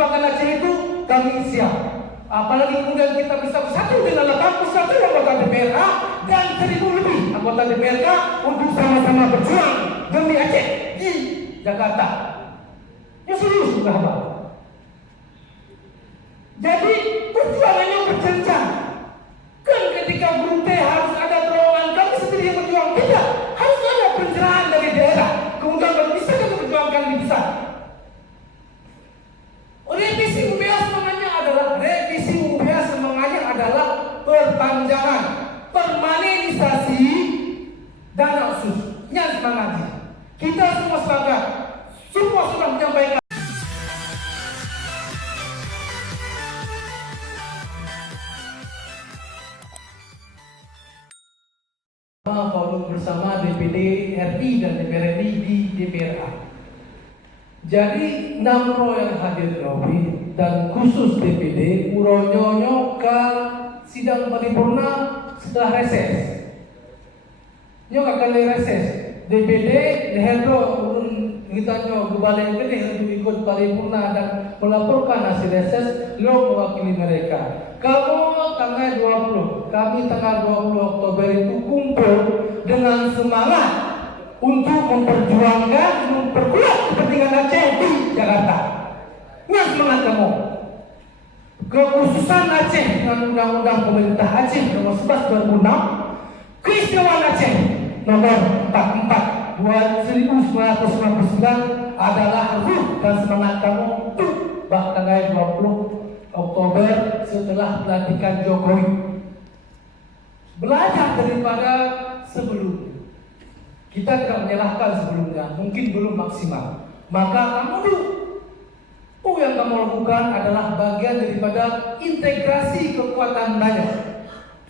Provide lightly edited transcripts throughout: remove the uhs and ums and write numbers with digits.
memperjuangkan Aceh itu, kami siap. Apalagi kemudian kita bisa bersatu dengan 81 anggota DPRK dan 1000 lebih anggota DPRK untuk sama-sama berjuang demi Aceh di Jakarta. Ya serius sudah Pak. Jadi perjuangannya berjenjang. Kan ketika Guru T harus ada terowongan, kami sendiri yang berjuang. Tidak, harus ada pencerahan dari daerah. Kemudian baru bisa kami berjuangkan di besar. Revisi UBA semangatnya adalah perpanjangan, permanenisasi dana khususnya semangatnya. Kita semua sepakat, semua sudah menyampaikan. Forum bersama DPD RI dan DPR RI di DPRA. Jadi 6 roh yang hadir Robi dan khusus DPD uronyo ke sidang paripurna setelah reses. Nyo akan reses. DPD hendro urun kita nyo kembali ke untuk ikut paripurna dan melaporkan hasil reses lo mewakili mereka. Kamu tanggal 20, kami tanggal 20 Oktober itu kumpul dengan semangat untuk memperjuangkan, memperkuat kepentingan Aceh di Jakarta. Ini semangat kamu. Kekhususan Aceh dengan Undang-Undang Pemerintah Aceh nomor 11 2006, keistimewaan Aceh nomor 44 1999 adalah ruh dan semangat kamu untuk bahkan tanggal 20 Oktober setelah pelantikan Jokowi. Belajar daripada sebelumnya. Kita tidak menyalahkan sebelumnya, mungkin belum maksimal. Maka kamu dulu, yang kamu lakukan adalah bagian daripada integrasi kekuatan banyak.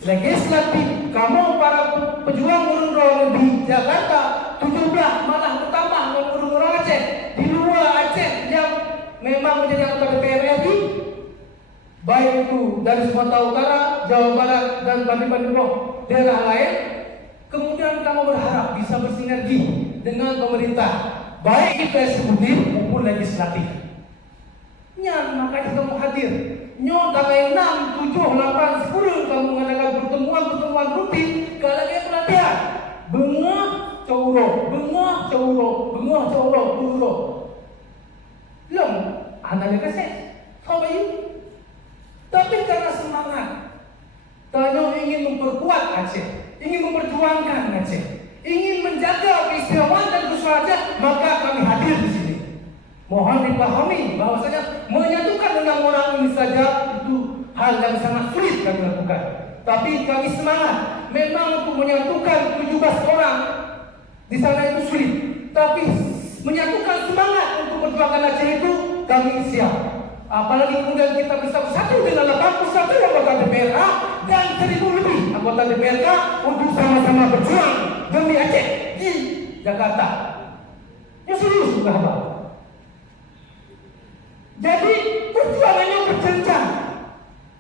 Legislatif, kamu para pejuang urun di Jakarta 17 malah bertambah urun Aceh di luar Aceh yang memang menjadi anggota DPR RI, baik itu dari Sumatera Utara, Jawa Barat dan Bali-Bali daerah lain. Kemudian kamu berharap bisa bersinergi dengan pemerintah, baik itu eksekutif maupun legislatif. Makanya kamu hadir. Tanggal 6, 7, 8, 10 kamu mengadakan pertemuan rutin kalau dia pelatihan. Bengah Cauro. Belum, anda dikasih. How are you? Tapi karena semangat, Tanyo ingin memperkuat Aceh, ingin memperjuangkan Aceh, ingin menjaga keistimewaan dan kekhususan Aceh, maka kami hadir di sini. Mohon dipahami bahwasanya menyatukan dengan orang ini saja itu hal yang sangat sulit kami lakukan. Tapi kami semangat. Memang untuk menyatukan 17 orang di sana itu sulit. Tapi menyatukan semangat untuk perjuangan Aceh itu kami siap. Apalagi kemudian kita bisa bersatu dengan 81 anggota DPRK dan 1000 lebih anggota DPRK untuk sama-sama berjuang demi Aceh di Jakarta. Ya serius sudah Pak. Jadi perjuangannya berjenjang.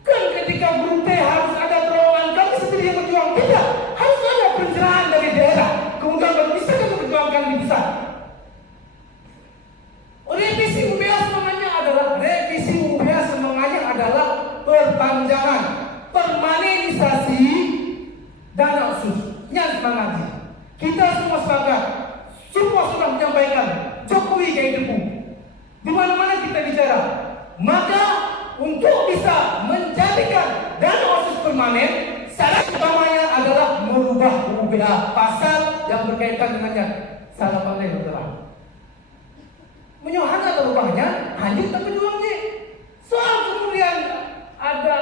Kan ketika Guru T harus ada terowongan, kami sendiri yang berjuang. Tidak, harus ada pencerahan dari daerah. Kemudian baru bisa kami berjuangkan di besar. Revisi UBA semangatnya adalah perpanjangan, permanenisasi dana khususnya semangatnya. Kita semua sepakat, semua sudah menyampaikan Jokowi kayak debu. Di mana-mana kita bicara, maka untuk bisa menjadikan dana khusus permanen, syarat utamanya adalah merubah UBA pasal yang berkaitan dengannya. Salah pandai berterang. Menyohana terubahnya, hanya kita berjuangnya. Soal kemudian ada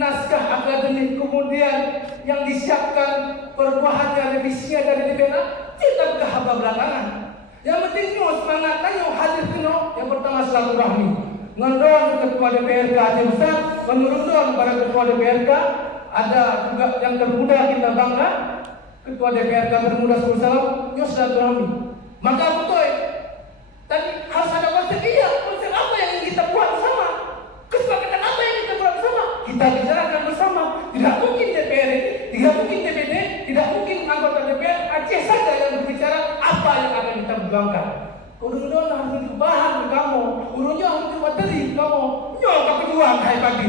naskah akademik kemudian yang disiapkan perubahannya, revisinya dari DPR, kita kehabah belakangan. Yang penting semangat ayo hadir keno. Yang pertama silaturahmi. Ngondong ketua DPRK Aceh Besar, menurunkan kepada ketua DPRK, ada juga yang termuda kita bangga, ketua DPRK termuda Sulawesi, yo silaturahmi. Maka betul. Tadi harus ada konsep konsep apa yang ingin kita buat bersama? Kesepakatan apa yang kita buat bersama? Kita bicarakan bersama. Tidak mungkin DPR ini, tidak mungkin DPD, tidak mungkin anggota DPR Aceh saja yang berbicara apa yang akan kita perjuangkan. Urun-urun harus dibahas kamu, urunnya harus dimateri kamu. berjuang hai pagi.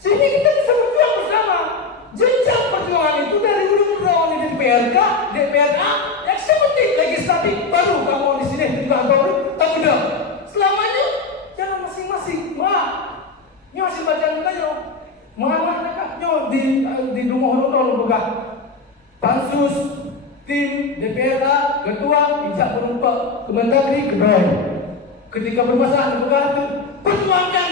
Sehingga kita bisa berjuang bersama. Jenjang perjuangan itu dari undang-undang di DPRK, DPRA, eksekutif, legislatif, baru kamu di sini juga baru tanggung jawab. Selamanya jangan masing-masing. Nyo masih baca nyo. Mana nyo di rumah orang buka pansus, tim DPRA, ketua, ijak berumpa, Kemendagri, kedua. Ketika bermasalah buka itu perjuangkan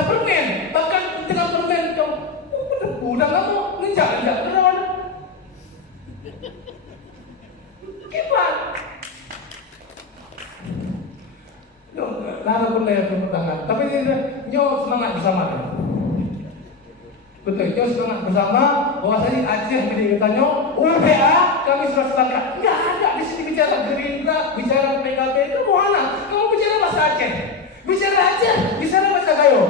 permen, bahkan dengan permen kau udah kamu nginjak kenapa? Gimana? Lalu pun saya tepuk tangan. Tapi nyo semangat bersama. Betul, nyo semangat bersama. Bahwasanya Aceh mendidikannya UPA kami sudah sepakat. Nggak ada di sini bicara Gerindra, bicara PKB itu mana? Kamu bicara bahasa Aceh, bicara Aceh, bicara bahasa Gayo,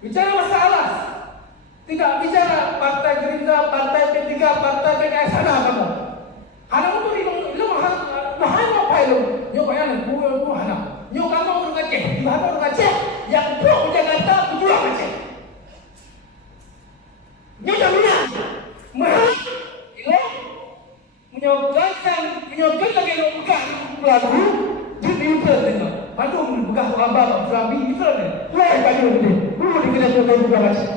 bicara bahasa Alas. Tidak bicara partai Gerindra, partai P3, partai PKS. Ada kamu? Ada untuk itu mahal apa itu? Nyo bayangin, bukan mahal. Nyo kamu orang Aceh, di mana orang Aceh yang pro Jakarta, berjuang Aceh. Nyo dah punya, mahal, ilo, menyokkan lagi longkang pelaku, jadi itu tu. Padu bukan abang, suami itu ni. Wah, padu ni, dikira juga Aceh.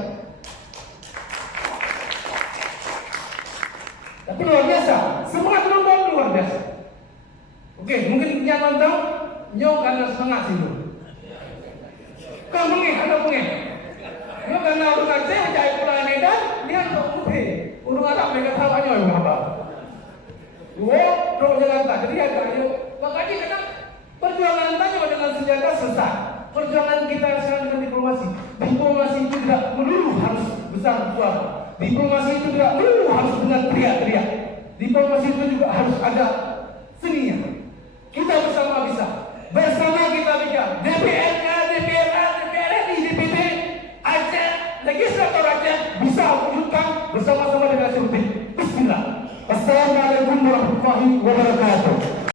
Tapi luar biasa, semangat penonton luar biasa. Okey, mungkin yang nonton, nyo karena semangat sih. Kau mungkin, ada mungkin. Nyo karena orang Aceh, jaya Pulau Medan, dia tak mungkin. Orang Arab mereka tahu nyo yang apa. Dua, pro Jakarta. Jadi ada nyo. Makanya kadang perjuangan tanya dengan senjata sesat. Perjuangan kita sekarang dengan diplomasi. Diplomasi itu tidak melulu harus besar suara. Diplomasi itu tidak melulu harus dengan teriak-teriak. Diplomasi itu juga harus ada seninya. Kita bersama bisa. Bersama kita bisa. DPRK, DPRA, DPRRI, DPD, Aceh, legislator Aceh bisa wujudkan bersama-sama dengan eksekutif. Bismillah. Assalamualaikum warahmatullahi wabarakatuh.